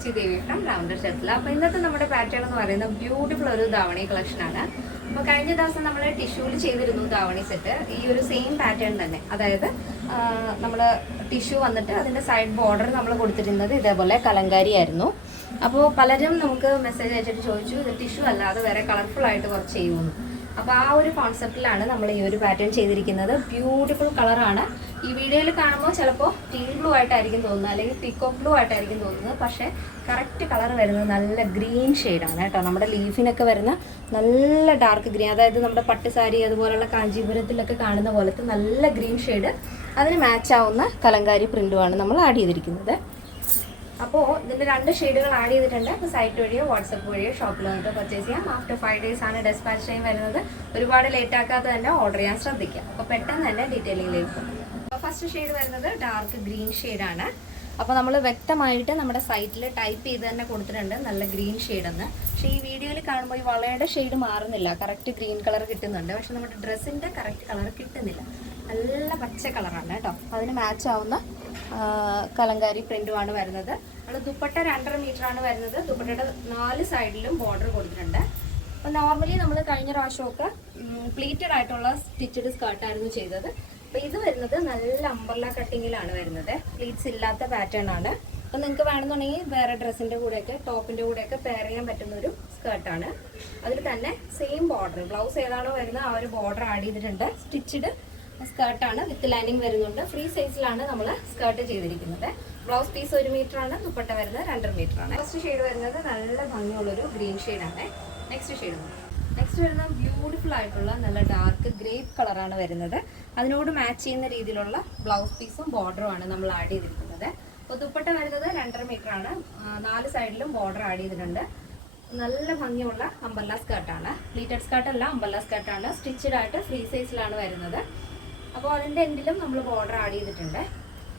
Sachi Devi from റൗണ്ടർ ഷർട്ടിൽ. അപ്പോൾ ഇന്നത്തെ നമ്മുടെ പാറ്റേൺ എന്ന് പറയുന്നത് ബ്യൂട്ടിഫുൾ ഒരു ധാവണി കളക്ഷനാണ്. അപ്പോൾ കഴിഞ്ഞ ദിവസം നമ്മൾ ടിഷ്യൂവിൽ ചെയ്തിരുന്നു ധാവണി സെറ്റ്. ഈ ഒരു സെയിം പാറ്റേൺ തന്നെ, അതായത് നമ്മൾ ടിഷ്യൂ വന്നിട്ട് അതിൻ്റെ സൈഡ് ബോർഡർ നമ്മൾ കൊടുത്തിരുന്നത് ഇതേപോലെ കലങ്കാരി ആയിരുന്നു. അപ്പോൾ പലരും നമുക്ക് മെസ്സേജ് അയച്ചിട്ട് ചോദിച്ചു ഇത് ടിഷ്യൂ അല്ലാതെ വേറെ കളർഫുൾ ആയിട്ട് കുറച്ച് ചെയ്യുമെന്ന്. അപ്പോൾ ആ ഒരു കോൺസെപ്റ്റിലാണ് നമ്മൾ ഈ ഒരു പാറ്റേൺ ചെയ്തിരിക്കുന്നത്. ബ്യൂട്ടിഫുൾ കളറാണ്. ഈ വീഡിയോയിൽ കാണുമ്പോൾ ചിലപ്പോൾ ടീൽ ബ്ലൂ ആയിട്ടായിരിക്കും തോന്നുന്നത്, അല്ലെങ്കിൽ പീക്കോക്ക് ബ്ലൂ ആയിട്ടായിരിക്കും തോന്നുന്നത്. പക്ഷേ കറക്റ്റ് കളർ വരുന്നത് നല്ല ഗ്രീൻ ഷെയ്ഡാണ് കേട്ടോ. നമ്മുടെ ലീഫിനൊക്കെ വരുന്ന നല്ല ഡാർക്ക് ഗ്രീൻ, അതായത് നമ്മുടെ പട്ട് സാരി അതുപോലുള്ള കാഞ്ചീപുരത്തിലൊക്കെ കാണുന്ന പോലത്തെ നല്ല ഗ്രീൻ ഷെയ്ഡ്, അതിന് മാച്ച് ആവുന്ന കലങ്കാരി പ്രിൻറ്റുമാണ് നമ്മൾ ആഡ് ചെയ്തിരിക്കുന്നത്. അപ്പോൾ ഇതിൻ്റെ 2 ഷെയ്ഡുകൾ ആഡ് ചെയ്തിട്ടുണ്ട്. അപ്പോൾ സൈറ്റ് വഴിയോ വാട്സപ്പ് വഴിയോ ഷോപ്പിൽ വന്നിട്ട് പർച്ചേസ് ചെയ്യാം. ആഫ്റ്റർ 5 days ആണ് ഡെസ്പാച്ച് ടൈം വരുന്നത്. ഒരുപാട് ലേറ്റ് ആക്കാതെ തന്നെ ഓർഡർ ചെയ്യാൻ ശ്രദ്ധിക്കുക. അപ്പോൾ പെട്ടെന്ന് തന്നെ ഡീറ്റെയിലിംഗിലേക്ക് പോകും. അപ്പോൾ ഫസ്റ്റ് ഷെയ്ഡ് വരുന്നത് ഡാർക്ക് ഗ്രീൻ ഷെയ്ഡാണ്. അപ്പോൾ നമ്മൾ വ്യക്തമായിട്ട് നമ്മുടെ സൈറ്റിൽ ടൈപ്പ് ചെയ്ത് തന്നെ കൊടുത്തിട്ടുണ്ട് നല്ല ഗ്രീൻ ഷെയ്ഡെന്ന്. പക്ഷേ ഈ വീഡിയോയിൽ കാണുമ്പോൾ ഈ വളയുടെ ഷെയ്ഡ് മാറുന്നില്ല, കറക്റ്റ് ഗ്രീൻ കളർ കിട്ടുന്നുണ്ട്. പക്ഷെ നമ്മുടെ ഡ്രസ്സിൻ്റെ കറക്റ്റ് കളർ കിട്ടുന്നില്ല, നല്ല പച്ച കളറാണ് കേട്ടോ. അതിന് മാച്ച് ആവുന്ന കലങ്കാരി പ്രിന്റുമാണ് വരുന്നത്. നമ്മൾ ദുപ്പട്ട 2.5 മീറ്ററാണ് വരുന്നത്. ദുപ്പട്ടയുടെ 4 സൈഡിലും ബോർഡർ കൊടുത്തിട്ടുണ്ട്. അപ്പോൾ നോർമലി നമ്മൾ കഴിഞ്ഞ പ്രാവശ്യമൊക്കെ പ്ലീറ്റഡ് ആയിട്ടുള്ള സ്റ്റിച്ചഡ് സ്കേർട്ടായിരുന്നു ചെയ്തത്. അപ്പോൾ ഇത് വരുന്നത് നല്ല അംബ്രല്ല കട്ടിങ്ങിലാണ് വരുന്നത്. പ്ലീറ്റ്സ് ഇല്ലാത്ത പാറ്റേൺ ആണ്. അപ്പോൾ നിങ്ങൾക്ക് വേണമെന്നുണ്ടെങ്കിൽ വേറെ ഡ്രസ്സിൻ്റെ കൂടെയൊക്കെ ടോപ്പിൻ്റെ കൂടെയൊക്കെ പെയർ ചെയ്യാൻ പറ്റുന്ന ഒരു സ്കേർട്ടാണ്. അതിൽ തന്നെ സെയിം ബോർഡർ, ബ്ലൗസ് ഏതാണോ വരുന്നത് ആ ഒരു ബോർഡർ ആഡ് ചെയ്തിട്ടുണ്ട്. സ്റ്റിച്ചഡ് സ്കേർട്ടാണ്, വിത്ത് ലൈനിങ് വരുന്നുണ്ട്. ഫ്രീ സൈസിലാണ് നമ്മൾ സ്കേർട്ട് ചെയ്തിരിക്കുന്നത്. ബ്ലൗസ് പീസ് 1 മീറ്ററാണ്, ദുപ്പട്ട വരുന്നത് 2.5 മീറ്ററാണ്. ഫസ്റ്റ് ഷെയ്ഡ് വരുന്നത് നല്ല ഭംഗിയുള്ളൊരു ഗ്രീൻ ഷെയ്ഡാണ്. നെക്സ്റ്റ് വരുന്നത് ബ്യൂട്ടിഫുൾ ആയിട്ടുള്ള നല്ല ഡാർക്ക് ഗ്രേപ്പ് കളറാണ് വരുന്നത്. അതിനോട് മാച്ച് ചെയ്യുന്ന രീതിയിലുള്ള ബ്ലൗസ് പീസും ബോർഡറുമാണ് നമ്മൾ ആഡ് ചെയ്തിരിക്കുന്നത്. അപ്പോൾ ദുപ്പട്ട വരുന്നത് 2.5 മീറ്ററാണ്. 4 സൈഡിലും ബോർഡർ ആഡ് ചെയ്തിട്ടുണ്ട്. നല്ല ഭംഗിയുള്ള അംബ്രല്ല സ്കേർട്ടാണ്. പ്ലീറ്റഡ് സ്കേർട്ടല്ല, അംബ്രല്ല സ്കേർട്ടാണ്. സ്റ്റിച്ചഡ് ആയിട്ട് ഫ്രീ സൈസിലാണ് വരുന്നത്. അപ്പോൾ അതിൻ്റെ എൻഡിലും നമ്മൾ ബോർഡർ ആഡ് ചെയ്തിട്ടുണ്ട്.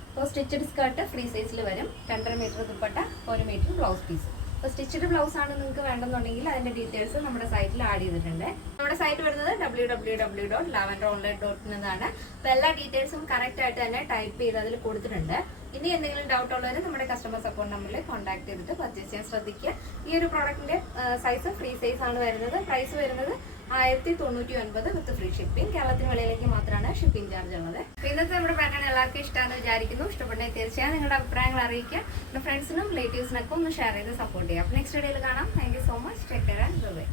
അപ്പോൾ സ്റ്റിച്ചഡ് സ്കേർട്ട് ഫ്രീ സൈസിൽ വരും. 2.5 metre dupatta, 1 metre blouse piece. അപ്പോൾ സ്റ്റിച്ചഡ് ബ്ലൗസ് ആണ് നിങ്ങൾക്ക് വേണമെന്നുണ്ടെങ്കിൽ അതിൻ്റെ ഡീറ്റെയിൽസ് നമ്മുടെ സൈറ്റിൽ ആഡ് ചെയ്തിട്ടുണ്ട്. നമ്മുടെ സൈറ്റ് വരുന്നത് www.lavenderonline.in എന്നാണ്. അപ്പോൾ എല്ലാ ഡീറ്റെയിൽസും കറക്റ്റ് ആയിട്ട് തന്നെ ടൈപ്പ് ചെയ്ത് അതിൽ കൊടുത്തിട്ടുണ്ട്. ഇനി എന്തെങ്കിലും ഡൗട്ട് ഉള്ളവർ നമ്മുടെ കസ്റ്റമർ സപ്പോർട്ട് നമ്പറിൽ കോൺടാക്ട് ചെയ്തിട്ട് പർച്ചേസ് ചെയ്യാൻ ശ്രദ്ധിക്കുക. ഈ ഒരു പ്രോഡക്റ്റിൻ്റെ സൈസ് ഫ്രീ സൈസ് ആണ് വരുന്നത്. പ്രൈസ് വരുന്നത് 1099 വിത്ത് ഫ്രീ ഷിപ്പിംഗ്. കേരളത്തിന് വെളിയിലേക്ക് മാത്രമാണ് ഷിപ്പിംഗ് ചാർജ് ഉള്ളത്. ഇന്നത്തെ നമ്മുടെ പാറ്റേൺ എല്ലാവർക്കും ഇഷ്ടമാണെന്ന് വിചാരിക്കുന്നു. ഇഷ്ടപ്പെട്ടെങ്കിൽ തീർച്ചയായും നിങ്ങളുടെ അഭിപ്രായങ്ങൾ അറിയിക്കുക. നമ്മുടെ ഫ്രണ്ട്സിനും റിലേറ്റീവ്സിനൊക്കെ ഒന്ന് ഷെയർ ചെയ്ത് സപ്പോർട്ട് ചെയ്യുക. അപ്പോൾ നെക്സ്റ്റ് വീഡിയോയിൽ കാണാം. Thank you so much. Take care and by.